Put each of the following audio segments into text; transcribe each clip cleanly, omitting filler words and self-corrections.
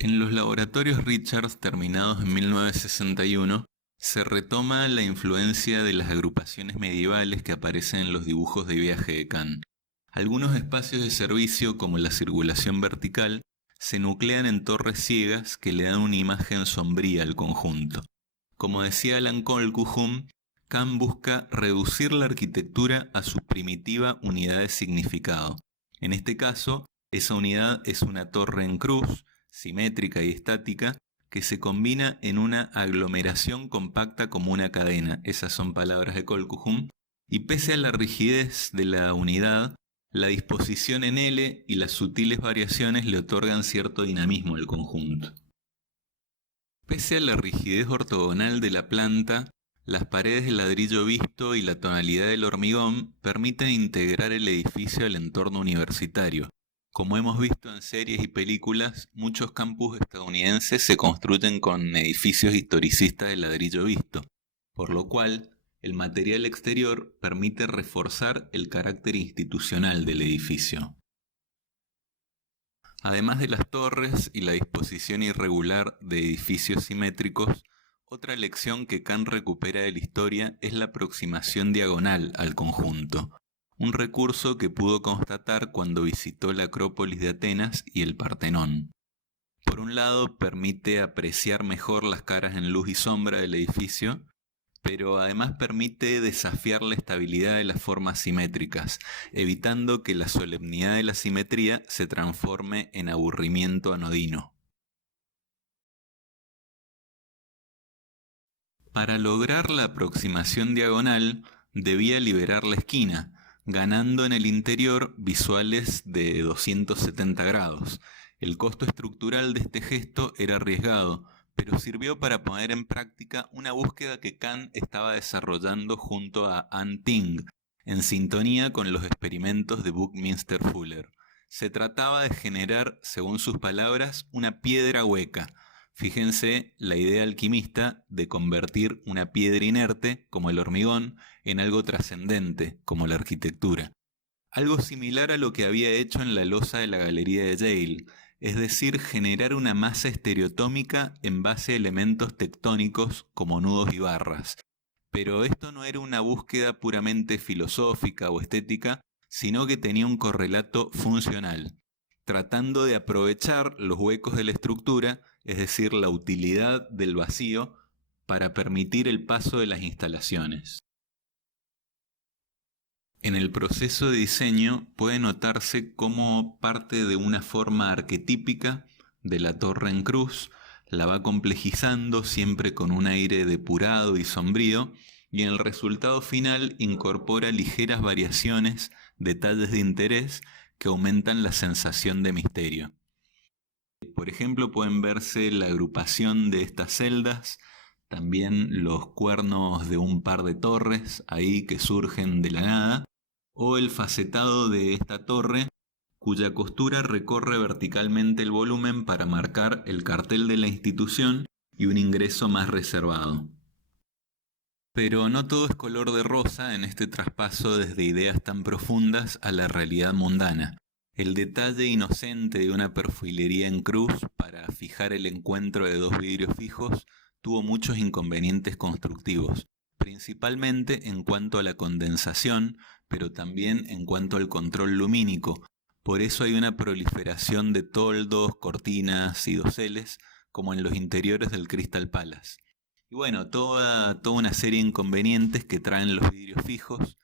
En los laboratorios Richards, terminados en 1961, se retoma la influencia de las agrupaciones medievales que aparecen en los dibujos de viaje de Kahn. Algunos espacios de servicio, como la circulación vertical, se nuclean en torres ciegas que le dan una imagen sombría al conjunto. Como decía Alan Colquhoun, Kahn busca reducir la arquitectura a su primitiva unidad de significado. En este caso, esa unidad es una torre en cruz, simétrica y estática, que se combina en una aglomeración compacta como una cadena. Esas son palabras de Colquhoun. Y pese a la rigidez de la unidad, la disposición en L y las sutiles variaciones le otorgan cierto dinamismo al conjunto. Pese a la rigidez ortogonal de la planta, las paredes de ladrillo visto y la tonalidad del hormigón permiten integrar el edificio al entorno universitario. Como hemos visto en series y películas, muchos campus estadounidenses se construyen con edificios historicistas de ladrillo visto, por lo cual el material exterior permite reforzar el carácter institucional del edificio. Además de las torres y la disposición irregular de edificios simétricos, otra lección que Kahn recupera de la historia es la aproximación diagonal al conjunto, un recurso que pudo constatar cuando visitó la Acrópolis de Atenas y el Partenón. Por un lado, permite apreciar mejor las caras en luz y sombra del edificio, pero además permite desafiar la estabilidad de las formas simétricas, evitando que la solemnidad de la simetría se transforme en aburrimiento anodino. Para lograr la aproximación diagonal, debía liberar la esquina, ganando en el interior visuales de 270 grados. El costo estructural de este gesto era arriesgado, pero sirvió para poner en práctica una búsqueda que Kahn estaba desarrollando junto a Ann Ting, en sintonía con los experimentos de Buckminster Fuller. Se trataba de generar, según sus palabras, una piedra hueca. Fíjense la idea alquimista de convertir una piedra inerte, como el hormigón, en algo trascendente, como la arquitectura. Algo similar a lo que había hecho en la losa de la galería de Yale, es decir, generar una masa estereotómica en base a elementos tectónicos como nudos y barras. Pero esto no era una búsqueda puramente filosófica o estética, sino que tenía un correlato funcional, tratando de aprovechar los huecos de la estructura, es decir, la utilidad del vacío, para permitir el paso de las instalaciones. En el proceso de diseño puede notarse cómo parte de una forma arquetípica de la torre en cruz, la va complejizando siempre con un aire depurado y sombrío, y en el resultado final incorpora ligeras variaciones, detalles de interés que aumentan la sensación de misterio. Por ejemplo, pueden verse la agrupación de estas celdas, también los cuernos de un par de torres ahí que surgen de la nada, o el facetado de esta torre cuya costura recorre verticalmente el volumen para marcar el cartel de la institución y un ingreso más reservado. Pero no todo es color de rosa en este traspaso desde ideas tan profundas a la realidad mundana. El detalle inocente de una perfilería en cruz para fijar el encuentro de dos vidrios fijos tuvo muchos inconvenientes constructivos, principalmente en cuanto a la condensación, pero también en cuanto al control lumínico. Por eso hay una proliferación de toldos, cortinas y doseles, como en los interiores del Crystal Palace. Y bueno, toda una serie de inconvenientes que traen los vidrios fijos.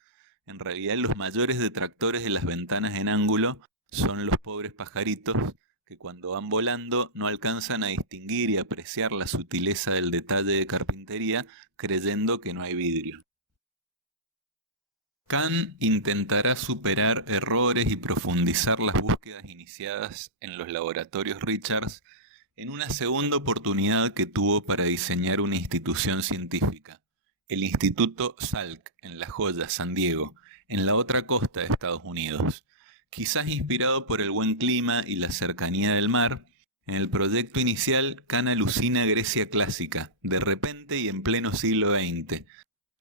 En realidad los mayores detractores de las ventanas en ángulo son los pobres pajaritos que cuando van volando no alcanzan a distinguir y apreciar la sutileza del detalle de carpintería creyendo que no hay vidrio. Kahn intentará superar errores y profundizar las búsquedas iniciadas en los laboratorios Richards en una segunda oportunidad que tuvo para diseñar una institución científica, el Instituto Salk en La Joya, San Diego, en la otra costa de Estados Unidos. Quizás inspirado por el buen clima y la cercanía del mar, en el proyecto inicial Kahn alucina Grecia clásica, de repente y en pleno siglo XX.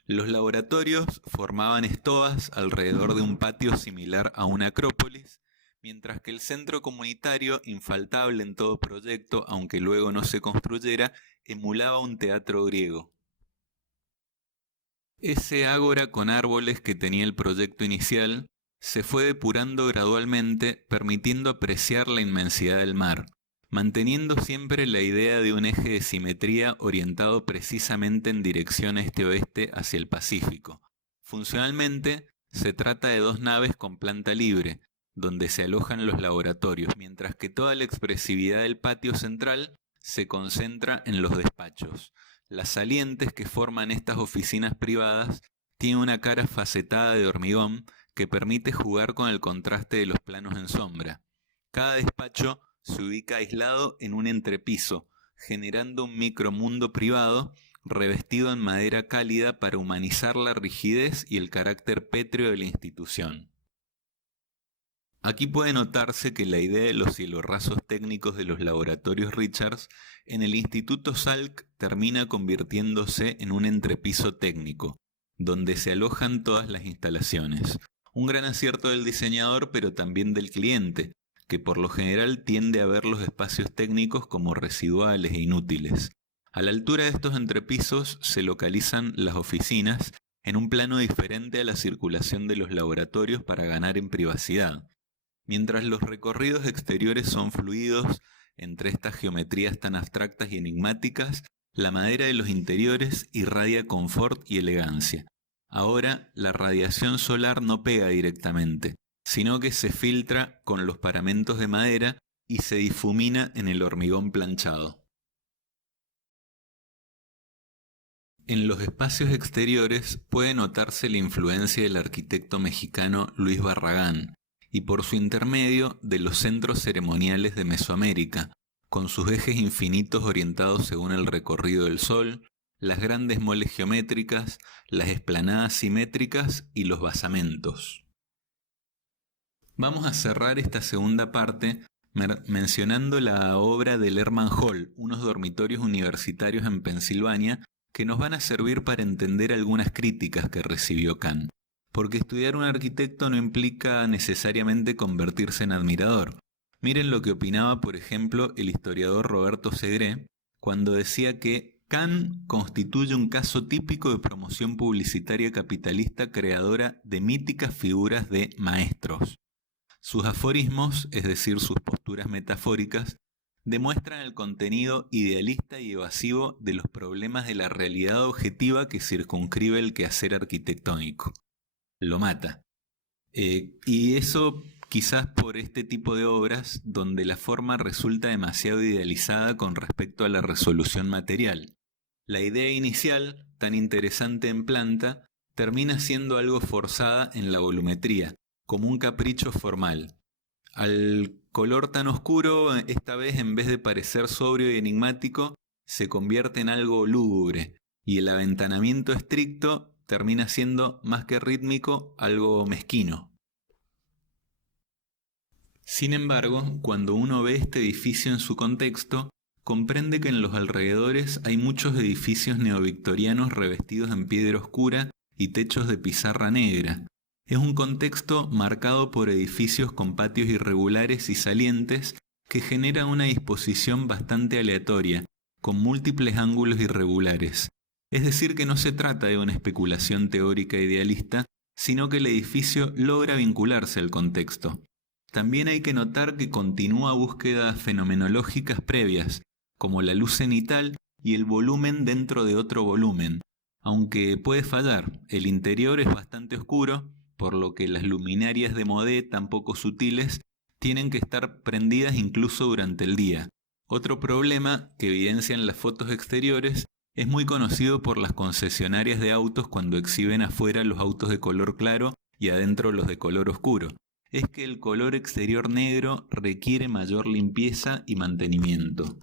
Los laboratorios formaban estoas alrededor de un patio similar a una acrópolis, mientras que el centro comunitario, infaltable en todo proyecto, aunque luego no se construyera, emulaba un teatro griego. Ese ágora con árboles que tenía el proyecto inicial se fue depurando gradualmente, permitiendo apreciar la inmensidad del mar, manteniendo siempre la idea de un eje de simetría orientado precisamente en dirección este-oeste hacia el Pacífico. Funcionalmente, se trata de 2 naves con planta libre, donde se alojan los laboratorios, mientras que toda la expresividad del patio central se concentra en los despachos. Las salientes que forman estas oficinas privadas tienen una cara facetada de hormigón que permite jugar con el contraste de los planos en sombra. Cada despacho se ubica aislado en un entrepiso, generando un micromundo privado revestido en madera cálida para humanizar la rigidez y el carácter pétreo de la institución. Aquí puede notarse que la idea de los cielorrasos técnicos de los laboratorios Richards en el Instituto Salk termina convirtiéndose en un entrepiso técnico, donde se alojan todas las instalaciones. Un gran acierto del diseñador, pero también del cliente, que por lo general tiende a ver los espacios técnicos como residuales e inútiles. A la altura de estos entrepisos se localizan las oficinas en un plano diferente a la circulación de los laboratorios para ganar en privacidad. Mientras los recorridos exteriores son fluidos entre estas geometrías tan abstractas y enigmáticas, la madera de los interiores irradia confort y elegancia. Ahora, la radiación solar no pega directamente, sino que se filtra con los paramentos de madera y se difumina en el hormigón planchado. En los espacios exteriores puede notarse la influencia del arquitecto mexicano Luis Barragán, y por su intermedio de los centros ceremoniales de Mesoamérica, con sus ejes infinitos orientados según el recorrido del Sol, las grandes moles geométricas, las esplanadas simétricas y los basamentos. Vamos a cerrar esta segunda parte mencionando la obra del Lerman Hall, unos dormitorios universitarios en Pensilvania, que nos van a servir para entender algunas críticas que recibió Kant. Porque estudiar un arquitecto no implica necesariamente convertirse en admirador. Miren lo que opinaba, por ejemplo, el historiador Roberto Segre, cuando decía que Kant constituye un caso típico de promoción publicitaria capitalista creadora de míticas figuras de maestros. Sus aforismos, es decir, sus posturas metafóricas, demuestran el contenido idealista y evasivo de los problemas de la realidad objetiva que circunscribe el quehacer arquitectónico. Lo mata. Y eso quizás por este tipo de obras donde la forma resulta demasiado idealizada con respecto a la resolución material. La idea inicial, tan interesante en planta, termina siendo algo forzada en la volumetría, como un capricho formal. Al color tan oscuro, esta vez en vez de parecer sobrio y enigmático, se convierte en algo lúgubre, y el aventanamiento estricto termina siendo, más que rítmico, algo mezquino. Sin embargo, cuando uno ve este edificio en su contexto, comprende que en los alrededores hay muchos edificios neovictorianos revestidos en piedra oscura y techos de pizarra negra. Es un contexto marcado por edificios con patios irregulares y salientes que generan una disposición bastante aleatoria, con múltiples ángulos irregulares. Es decir, que no se trata de una especulación teórica idealista, sino que el edificio logra vincularse al contexto. También hay que notar que continúa búsquedas fenomenológicas previas, como la luz cenital y el volumen dentro de otro volumen. Aunque puede fallar, el interior es bastante oscuro, por lo que las luminarias de Modé, tan poco sutiles, tienen que estar prendidas incluso durante el día. Otro problema que evidencian las fotos exteriores es muy conocido por las concesionarias de autos cuando exhiben afuera los autos de color claro y adentro los de color oscuro. Es que el color exterior negro requiere mayor limpieza y mantenimiento.